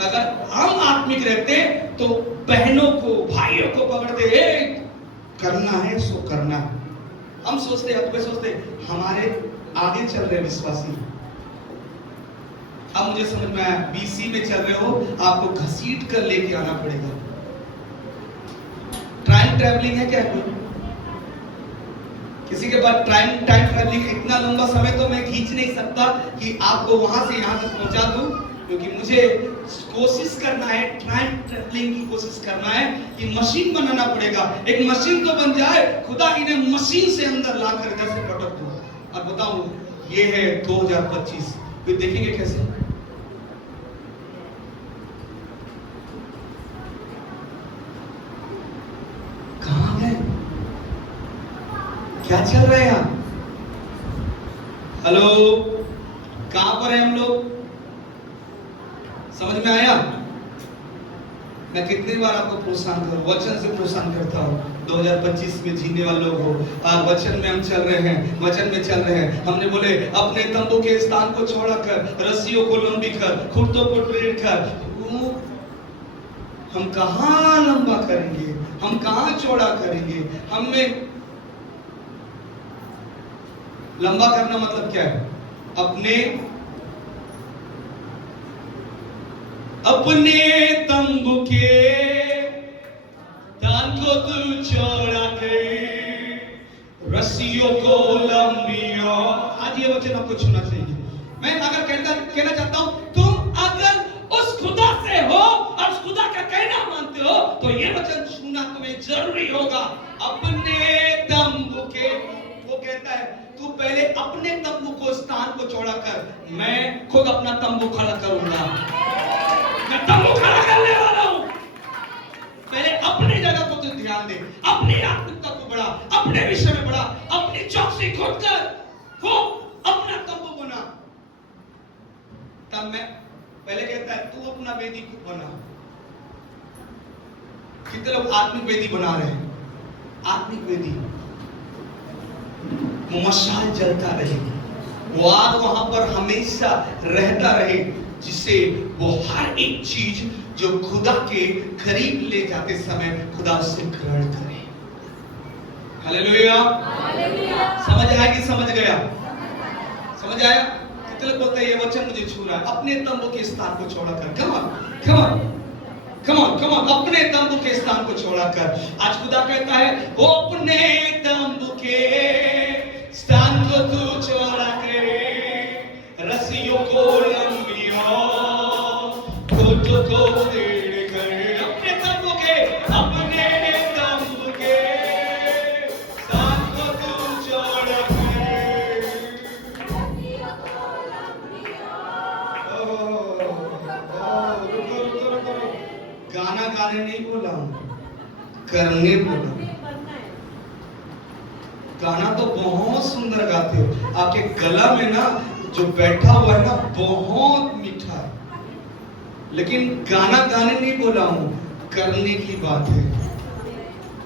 अगर हम आत्मिक रहते तो बहनों को भाइयों को पकड़ते, करना है सो करना। हम सोचते हमारे आगे चल रहे विश्वासी। अब मुझे समझ में आया, बीसी में चल रहे हो, आपको घसीट कर लेके आना पड़ेगा। टाइम ट्रैवलिंग है क्या कोई? किसी के पास टाइम ट्रैवलिंग? इतना लंबा समय तो मैं खींच नहीं सकता कि आपको वहां से यहां तक पहुंचा दूं, क्योंकि मुझे कोशिश करना है, टाइम ट्रैवलिंग की कोशिश करना है कि मशीन बनाना पड़ेगा। एक मशीन तो बन जाए, खुदा इन्हें मशीन से अंदर लाकर इधर से पटक दूं। अब बताऊं, ये है 2025, फिर देखेंगे कैसे। कहां है, क्या चल रहा है यहाँ? हेलो, कहां पर है हम लोग? समझ में आया? मैं कितनी बार आपको प्रोत्साहन करूं, वचन से प्रोत्साहन करता हूं। 2025 में जीने वाले लोग हो, वचन में हम चल रहे हैं, वचन में चल रहे हैं। हमने बोले अपने तंबू के स्थान को छोड़ा कर, रस्सियों को लंबी कर, खुर्दों को टेढ़ कर। हम कहां लंबा करेंगे, हम कहां चौड़ा करेंगे? हमें लंबा करना मतलब क्या है? अपने तंबू के तान को तू चौड़ा कर, रस्सियों को लंबियों। आज ये वचन आपको छूना चाहिए। मैं अगर कहना चाहता हूं, तुम अगर उस खुदा से हो और उस खुदा का कहना मानते हो तो ये वचन छूना तुम्हें जरूरी होगा। अपने तंबू के, वो कहता है तू पहले अपने तंबू को, स्थान को चौड़ा कर, मैं खुद अपना तंबू खड़ा करूंगा। मैं तंबू खड़ा करने वाला हूं। पहले अपने जगह को तू ध्यान दे, अपनी आत्मिकता को बढ़ा, अपने विषय में बढ़ा, अपनी चौकसी खुद कर, वो अपना तंबू बना। तब मैं पहले कहता है तू अपना वेदी खुद बना। कितने लोग आत्मिक वेदी बना रहे हैं? आत्मिक वेदी, वो मशाल जलता रहे, वो आग वहां पर हमेशा रहता रहे, जिससे वो हर एक चीज जो खुदा के करीब ले जाते समय खुदा उससे ग्रहण करे। हालेलुया। समझ आया कि समझ गया? समझ आया? कितने लोग बोलते हैं ये वचन मुझे छू रहा है? अपने तंबू के स्थान को छोड़ा कर, कम ऑन, अपने तंबू के स्थान को छोड़ा कर। आज खुदा कहता है वो अपने तंबू के स्थान को तू चौड़ा करे, रस्सियों को लंबियों, खुर्दों को टेढ़ करे। अपने तंबू के स्थान को तू चौड़ा करे। गाना गाने नहीं बोला हूं, करने बोला। गाना तो बहुत सुंदर गाते हो, आपके गला में ना जो बैठा हुआ है ना बहुत मीठा है, लेकिन गाना गाने नहीं बोला हूं, करने की बात है।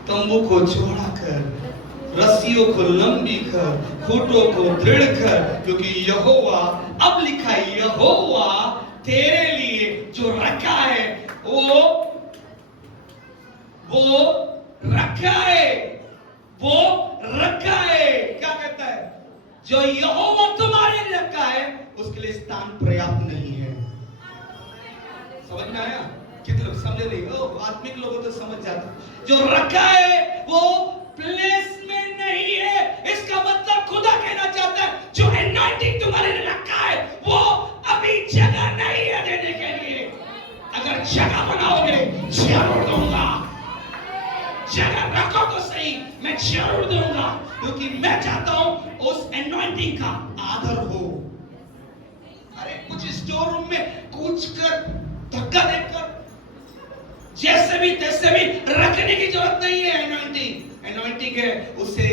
तंबू को चौड़ा कर, रस्सियों को लंबी कर, खूंटों को दृढ़ कर, क्योंकि यहोवा, अब लिखा है यहोवा तेरे लिए जो रखा है वो रखा है। क्या कहता है? जो यहोवा तुम्हारे लिए रखा है उसके लिए स्थान पर्याप्त नहीं है। समझ में आया? कितने लोग समझे नहीं? आत्मिक लोगों तो समझ जाते। जो रखा है वो प्लेस में नहीं है। इसका मतलब खुदा कहना चाहता है जो एनॉइंटिंग तुम्हारे लिए रखा है वो अभी जगह नहीं है देने के लिए। अगर जगह बनाओगे जरूर दूंगा, जगह रखो तो सही, मैं जरूर दूंगा, क्योंकि मैं चाहता हूं उस एनॉइंटिंग का आदर हो। अरे कुछ स्टोर रूम में कूच कर धक्का देकर जैसे भी तैसे भी रखने की जरूरत नहीं है। एनॉइंटिंग है, उसे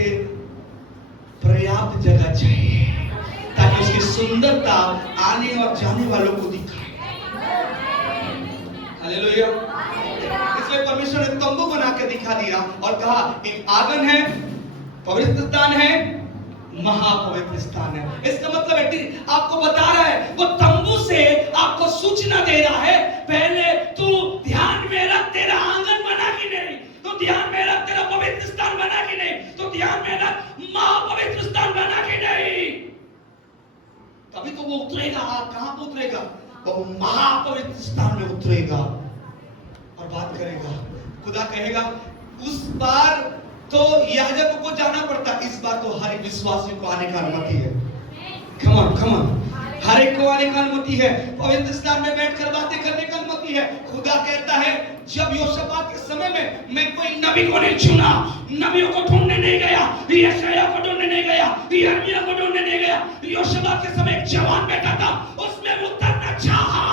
पर्याप्त जगह चाहिए ताकि उसकी सुंदरता आने और जाने वालों को दिखाए। हालेलुया। इसलिए परमेश्वर ने तंबू बना के दिखा दिया और कहा एक आंगन है, पवित्र स्थान है, महापवित्र स्थान है। इसका मतलब है आपको बता रहा है, वो तंबू से आपको सूचना दे रहा है, पहले तू ध्यान में रख तेरा आंगन बना कि नहीं, तो ध्यान में रख तेरा पवित्र स्थान बना कि नहीं, तो ध्यान में रख महापवित्र स्थान बना कि नहीं। तभी तो वो उतरेगा। कहां पर उतरेगा? वो महापवित्र स्थान में उतरेगा और बात करेगा। खुदा कहेगा उस बार तो याजक को जाना पड़ता, इस बार तो हर एक विश्वासी को आने का अनुमति है। कम ऑन, हर एक को आने का अनुमति है, पवित्र स्थान में बैठकर बातें करने का अनुमति है। खुदा कहता है जब यहोशापात के समय में मैं कोई नबी को नहीं चुना, नबियों को ढूंढने नहीं गया, यशायाह को ढूंढने नहीं गया, यिर्मयाह को ढूंढने नहीं गया, यहोशापात के समय एक जवान बैठा था, उसमें उतरना चाहा,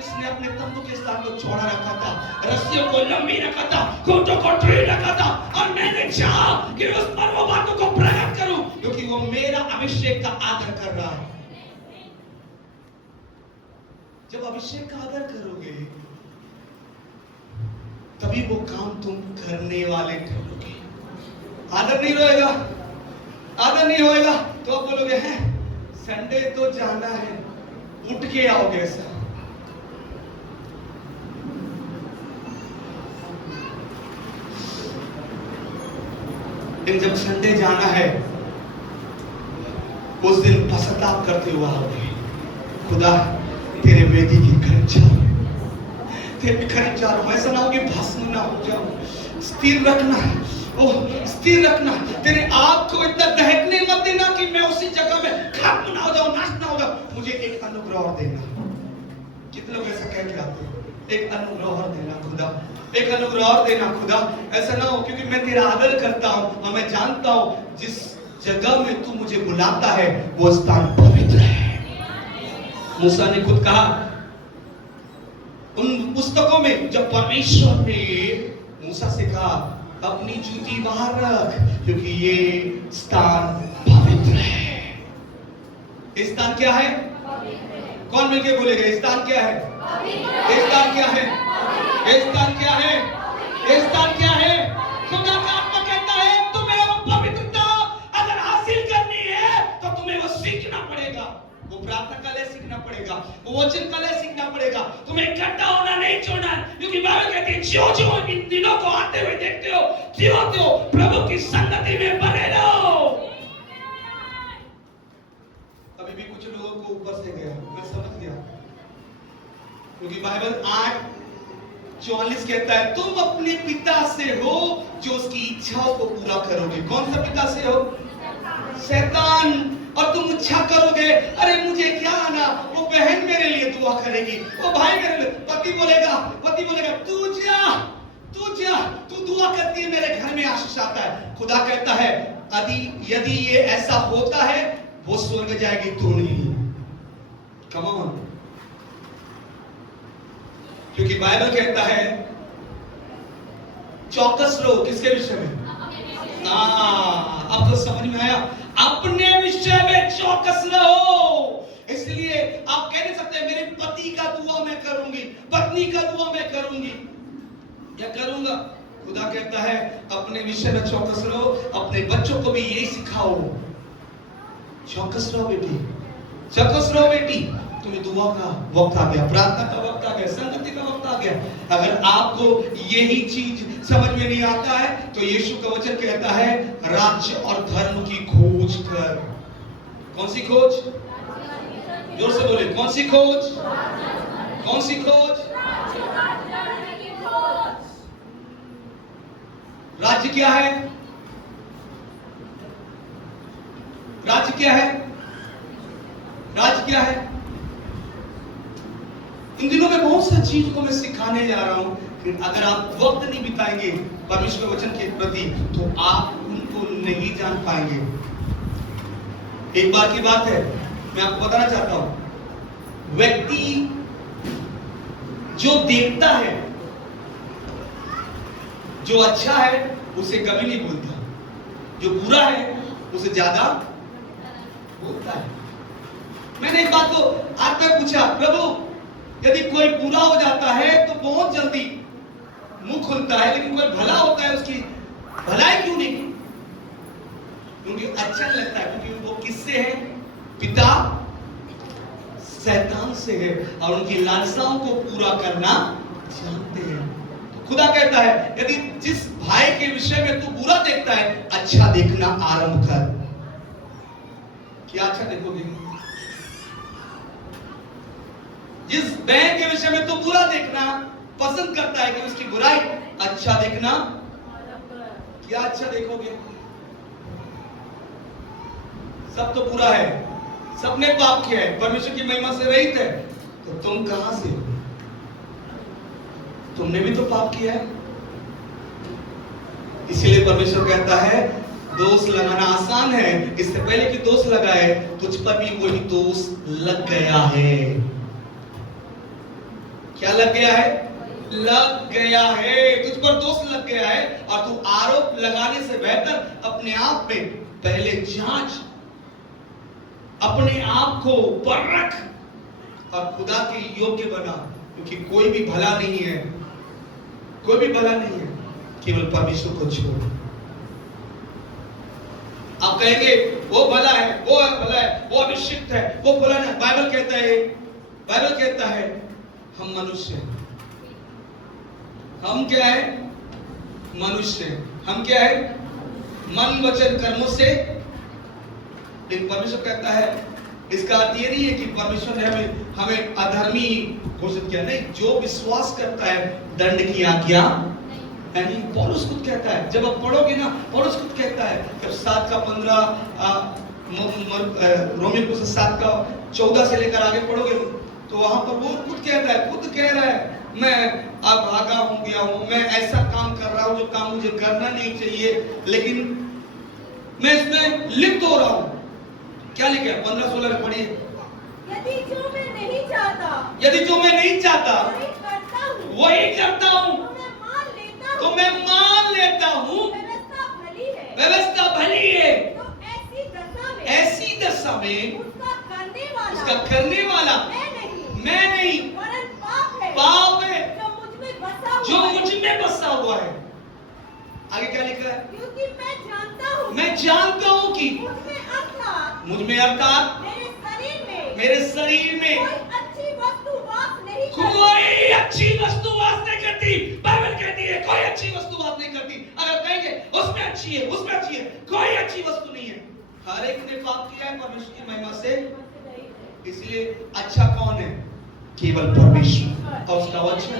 उसने अपने तंबू के स्थान को चौड़ा रखा था, रस्सियों को लंबी रखा था, खूंटों को ढीला रखा था, और मैंने चाहा कि उस पर वो बातों को प्रकट करूं क्योंकि वो मेरा अभिषेक का आदर कर रहा है। जब अभिषेक का आदर करोगे तभी वो काम तुम करने वाले ठहरोगे। आदर नहीं रहेगा, आदर नहीं होएगा तो आप बोलोगे हैं संडे तो जाना है, उठ के आओगे ऐसा। जब संडे जाना है उस दिन पश्चाताप करते हुए आओगे, खुदा तेरे वेदी के करीब जाओ, तेरे करीब जाओ, ऐसा ना हो कि भस्म ना हो जाओ। स्थिर रखना, ओह स्थिर रखना, तेरे आग को इतना दहकने मत देना कि मैं उसी जगह में खत्म ना हो जाऊं, नाश ना हो जाऊं। मुझे एक अनुग्रह और देना। कितने लोग ऐसा कह के आते हैं, एक अनुग्रह और देना खुदा, एक अनुग्रह और देना खुदा। ऐसा ना हो क्योंकि मैं तेरा आदर करता हूं और मैं जानता हूं जिस जगह में तू मुझे बुलाता है वो स्थान पवित्र है। मूसा ने खुद कहा उन पुस्तकों में, जब परमेश्वर ने मूसा से कहा अपनी जूती बाहर रख क्योंकि ये स्थान पवित्र है। स्थान क्या है? कौन मिलके बोलेगा स्थान क्या है? स्थान क्या है? स्थान क्या है? स्थान क्या है? खुदा का आत्मा कहता है तुम्हें वो पवित्रता अगर हासिल करनी है तो तुम्हें वो सीखना पड़ेगा, वो प्रार्थना का लय सीखना पड़ेगा, वो वचन का लय सीखना पड़ेगा। तुम्हें इकट्ठा होना नहीं छोड़ना, क्योंकि बाइबल कहती है जो जो इन दिनों को आते हुए देखते हो त्यों प्रभु की संगति में बने रहो। अभी भी कुछ लोगों को ऊपर से गया, मैं समझ गया, क्योंकि बाइबल 8:44 कहता है तुम अपने पिता से हो जो उसकी इच्छाओं को पूरा करोगे। कौन सा पिता से हो? शैतान। और तुम इच्छा करोगे अरे मुझे क्या आना, वो बहन मेरे लिए दुआ करेगी, वो भाई मेरे लिए, पति बोलेगा तू जा, तू दुआ करती है मेरे घर में आशीष आता है। खुदा कहता है यदि ये ऐसा होता है वो स्वर्ग जाएगी तू नहीं। कम ऑन, क्योंकि बाइबल कहता है चौकस रहो। किसके विषय में? अब तो समझ में आया, अपने विषय में चौकस रहो। इसलिए आप कह नहीं सकते मेरे पति का दुआ मैं करूंगी, पत्नी का दुआ मैं करूंगी या करूंगा। खुदा कहता है अपने विषय में चौकस रहो, अपने बच्चों को भी यही सिखाओ। चौकस रहो बेटी, चौकस रहो बेटी, तुम्हें दुआ का वक्त आ गया, प्रार्थना का वक्त आ गया, संगति का वक्त आ गया। अगर आपको यही चीज समझ में नहीं आता है तो यीशु का वचन कहता है राज्य और धर्म की खोज कर। कौन सी खोज? जोर से बोले, कौन सी खोज? कौन सी खोज? राज्य क्या है? राज्य क्या है? राज्य क्या है? इन दिनों में बहुत सी चीज को मैं सिखाने जा रहा हूं कि अगर आप वक्त नहीं बिताएंगे परमेश्वर वचन के प्रति तो आप उनको नहीं जान पाएंगे। एक बार की बात है, मैं आपको बताना चाहता हूं, व्यक्ति जो देखता है, जो अच्छा है उसे कभी नहीं भूलता, जो बुरा है उसे ज्यादा बोलता है। मैंने एक बात को आज में पूछा, प्रभु यदि कोई बुरा हो जाता है तो बहुत जल्दी मुंह खुलता है, लेकिन कोई भला होता है उसकी भलाई क्यों नहीं? क्योंकि अच्छा लगता है, क्योंकि वो किससे है? पिता शैतान से है और उनकी लालसाओं को पूरा करना जानते हैं। तो खुदा कहता है यदि जिस भाई के विषय में तू बुरा देखता है, अच्छा देखना आरंभ कर। क्या अच्छा देखोगे? जिस बहन के विषय में तू बुरा देखना पसंद करता है कि उसकी बुराई, अच्छा देखना, क्या अच्छा देखोगे? सब तो बुरा है, सबने पाप किया है, परमेश्वर की महिमा से रहित है, तो तुम कहां से हो? तुमने भी तो पाप किया है। इसीलिए परमेश्वर कहता है दोष लगाना आसान है, इससे पहले कि दोष लगाए तुझ पर भी वही दोष लग गया है। क्या लग गया है? लग गया है, तुझ पर दोष लग गया है। और तू आरोप लगाने से बेहतर अपने आप में पहले जांच, अपने आप को परख और खुदा के योग्य बना, क्योंकि कोई भी भला नहीं है, कोई भी भला नहीं है, केवल परमेश्वर को छोड़। आप कहेंगे वो भला है, वो भला है, वो अभिषिक्त है, वो भला नहीं। बाइबल कहता है हम मनुष्य हैं। हम क्या है? मनुष्य। हम क्या है? मन वचन कर्मों से। लेकिन परमेश्वर कहता है, इसका अर्थ ये नहीं है कि परमेश्वर ने हमें अधर्मी घोषित किया, नहीं। जो विश्वास करता है दंड की आज्ञा नहीं। पौलुस खुद कहता है, जब आप पढ़ोगे ना, पौलुस खुद कहता है, जब 7:15 रोमियो को 7:14 से लेकर आगे पढ़ोगे तो वहां पर वो खुद कहता है, खुद कह रहा है, मैं अब भागा हो गया हूं, मैं ऐसा काम कर रहा हूं जो काम मुझे करना नहीं चाहिए, लेकिन मैं इसमें लिप्त हो रहा हूं। क्या लिखा है? 15-16 में पढ़िए। यदि जो मैं नहीं चाहता वही करता हूं तो मैं मान लेता हूं व्यवस्था भली है। तो ऐसी दशा में उसका करने वाला मैं नहीं पाप है जो मुझ में बसा हुआ है। आगे क्या लिखा है? क्योंकि मैं जानता हूं कि मुझ में अर्थात मेरे शरीर में कोई अच्छी वस्तु वास नहीं करती। बाइबल कहती है कोई अच्छी वस्तु वास नहीं करती। अगर कहेंगे उसमें अच्छी है, उसमें अच्छी है, कोई अच्छी वस्तु नहीं है। हर एक ने पाप किया है परमेश्वर की महिमा से। इसलिए अच्छा कौन है? केवल परमेश्वर और उसका वचन।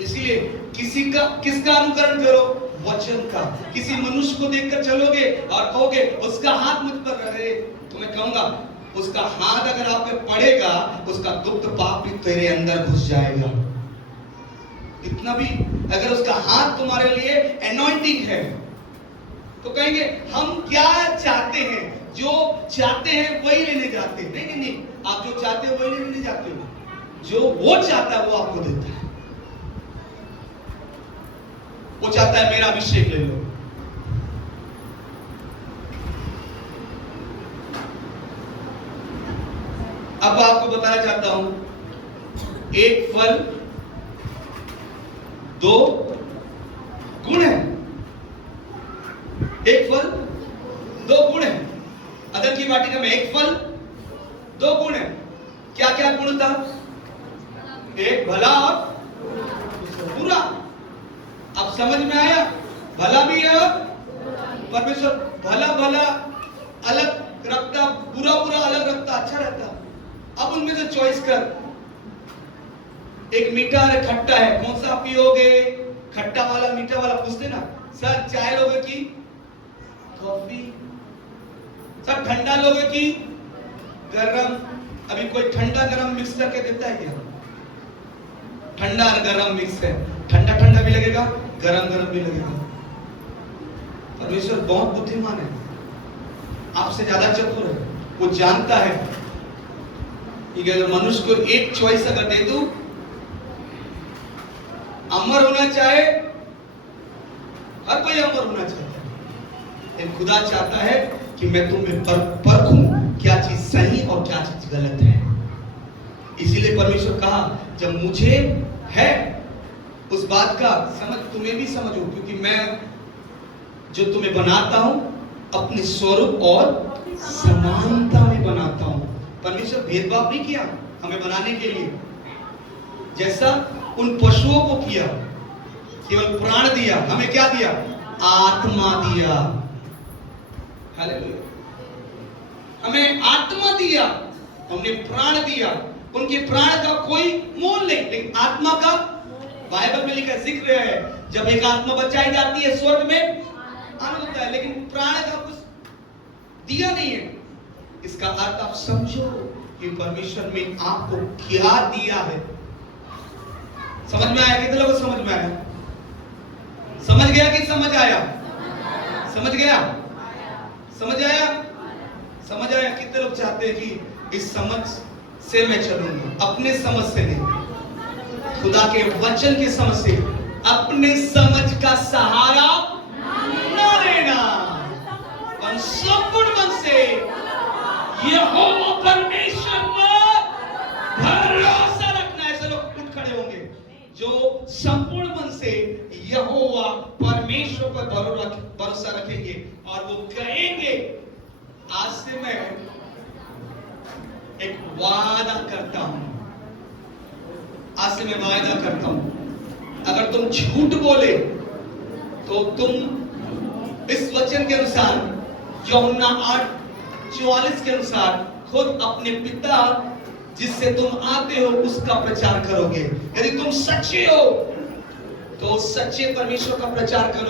इसलिए किसका अनुकरण करो? वचन का। किसी मनुष्य को देखकर चलोगे और कहोगे उसका हाथ मुझ पर रहे, तो मैं कहूंगा उसका हाथ अगर आप पे पड़ेगा, उसका गुप्त पाप भी तेरे अंदर घुस जाएगा। इतना भी अगर उसका हाथ तुम्हारे लिए एनॉइंटिंग है तो कहेंगे हम क्या चाहते हैं, जो चाहते हैं वही लेने जाते हैं। नहीं, आप जो चाहते हो वही लेने जाते हो। जो वो चाहता है वो आपको देता है। वो चाहता है मेरा अभिषेक ले लो। अब आपको बताना चाहता हूं, एक फल दो गुण है। एक फल दो गुण है। अदन की वाटिका में एक फल दो गुण है। क्या क्या गुण था? एक भला और बुरा। अब समझ में आया? भला भी है, परमेश्वर भला भला अलग रखता, बुरा बुरा अलग रखता, अच्छा रहता। अब उनमें से चॉइस कर, एक मीठा है, खट्टा है, कौन सा पियोगे? खट्टा वाला मीठा वाला पूछते ना, सर चाय लोगे की कॉफी, सर ठंडा लोगे की गरम? अभी कोई ठंडा गरम मिक्स करके देता है क्या? ठंडा और गरम मिक्स है, ठंडा ठंडा भी लगेगा, गरम गरम भी लगेगा। परमेश्वर बहुत बुद्धिमान है, आपसे ज्यादा चतुर है। वो जानता है कि अगर मनुष्य को एक चॉइस अगर दे दूं, अमर होना चाहे, हर कोई अमर होना चाहता है, लेकिन खुदा चाहता है कि मैं तुम्हें परखूं क्या चीज सही और क्या चीज गलत है। इसीलिए परमेश्वर कहा जब मुझे है उस बात का समझ तुम्हें भी समझो, क्योंकि मैं जो तुम्हें बनाता हूं अपने स्वरूप और समानता में बनाता हूं। परमेश्वर भेदभाव नहीं किया हमें बनाने के लिए, जैसा उन पशुओं को किया, केवल प्राण दिया, हमें क्या दिया? आत्मा दिया। हालेलुया। हमें आत्मा दिया, हमने प्राण दिया। उनके प्राण का कोई मोल नहीं, लेकिन आत्मा का बाइबल में लिखा जिक्र है, जब एक आत्मा बचाई जाती है स्वर्ग में आनंद होता है, लेकिन प्राण का कुछ दिया नहीं है। इसका अर्थ आप समझो कि परमेश्वर ने आपको क्या दिया है। समझ में आया? कितने लोगों को समझ में आया? समझ गया कि समझ आया? समझ गया? समझ आया? समझ आया? कितने लोग चाहते हैं कि इस समझ से मैं चलूंगा, अपने समझ से नहीं, खुदा के वचन के समझ से, अपने समझ का सहारा ना लेना, संपूर्ण मन से यहोवा परमेश्वर पर भरोसा रखना। ऐसे लोग उठ खड़े होंगे जो संपूर्ण मन से यहोवा परमेश्वर पर भरोसा रखेंगे और वो कहेंगे आज से मैं एक वादा करता हूं, आज से मैं वादा करता हूं, अगर तुम झूठ बोले तो तुम इस वचन के अनुसार यूहन्ना 8:44 के अनुसार खुद अपने पिता जिससे तुम आते हो उसका प्रचार करोगे। यदि तुम सच्चे हो तो सच्चे परमेश्वर का प्रचार करो।